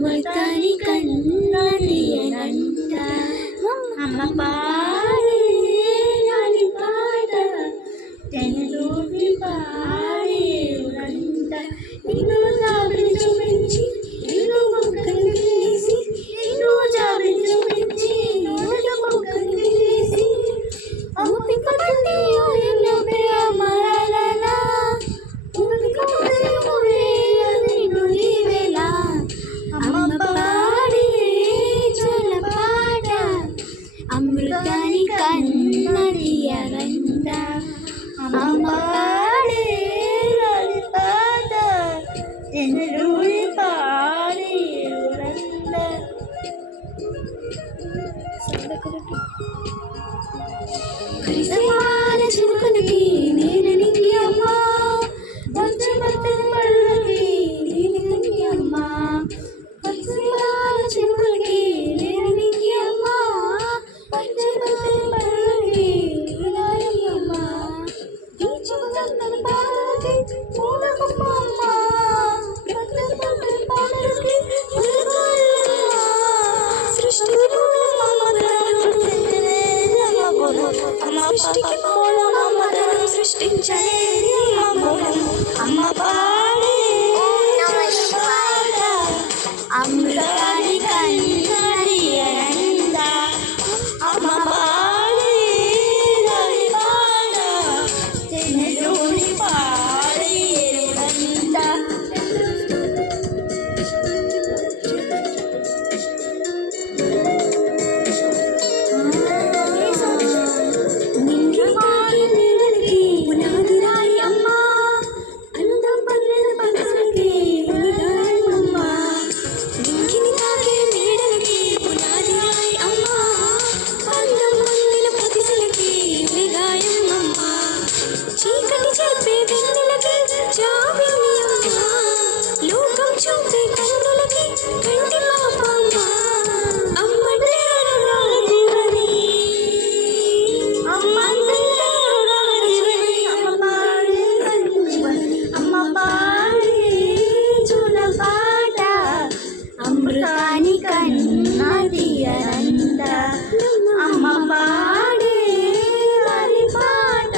అమృతాని కన్నదియనంట అమ్మ పాడే నాని పాట తెనులోకి పాడేవులంట నిన్ను జాబిలి చూపించి నిన్ను మొక్కలు గిల్లేసి నిన్ను జాబిలి చూపించి నిన్ను మొక్కలు గిల్లేసి ఓపిక పట్టి ఊరిలో ప్రేమలలా ఓపిక పట్టి ఊరిలో నిన్ను ఈ వేళ అమ్మ పాడే జల పాట అమృతాని కన్నదియనంట అమ్మ పాడే లాలి పాట తెనులోకి పాడేవులంట కరిసమాన చినుకులకి నేను నింగి అమ్మ వచ్చి బట్టలు పళ్ళకి నేను నింగి అమ్మ కరిసమాన చినుకులకి నేను నింగి అమ్మ వచ్చి బట్టలు పళ్ళకి నేను అమ్మ తీర్చుకున్నది పాలకి పూలకమ్మ అమ్మ బట్టలు బట్టలు పాలకి సృష్టి సృష్టికి మూలం అమ్మదనం సృష్టించలేని అమ్మ పాడే పాట అమృతాని కన్నదియనంట అమ్మ పాడే లాలి పాట తెనులోకి పాడేవులంట చీకటి చెప్పే వెన్నెలకి జాబిల్లి అమ్మ లోకం చూపే కన్నులకి కంటి పాపమ్మ అమ్మంటే రాజీవని అమ్మంటే రాజీవని అమ్మ పాడే జుల పాట అమృతాని కన్నదియనంట అమ్మ పాడే లాలి పాట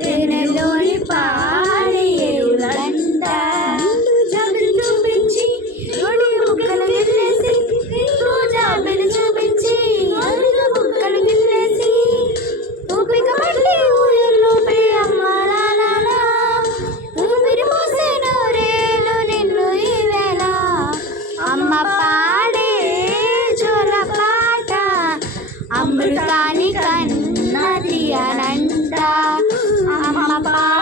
తెనులోకి పాడేవులంట నిన్ను జాబిలి చూపించి నిన్ను మొక్కలు గిల్లేసి నిన్ను జాబిలి చూపించి నిన్ను మొక్కలు గిల్లేసి ఓపిక పట్టి ఊరిలో ప్రేమలలా ఊపిరి పోసే నూరేళ్ళు నిన్ను ఈ వేళ అమ్మ పాడే జోల పాట అమృతాని కన్నదియనంట అమ్మ పాడే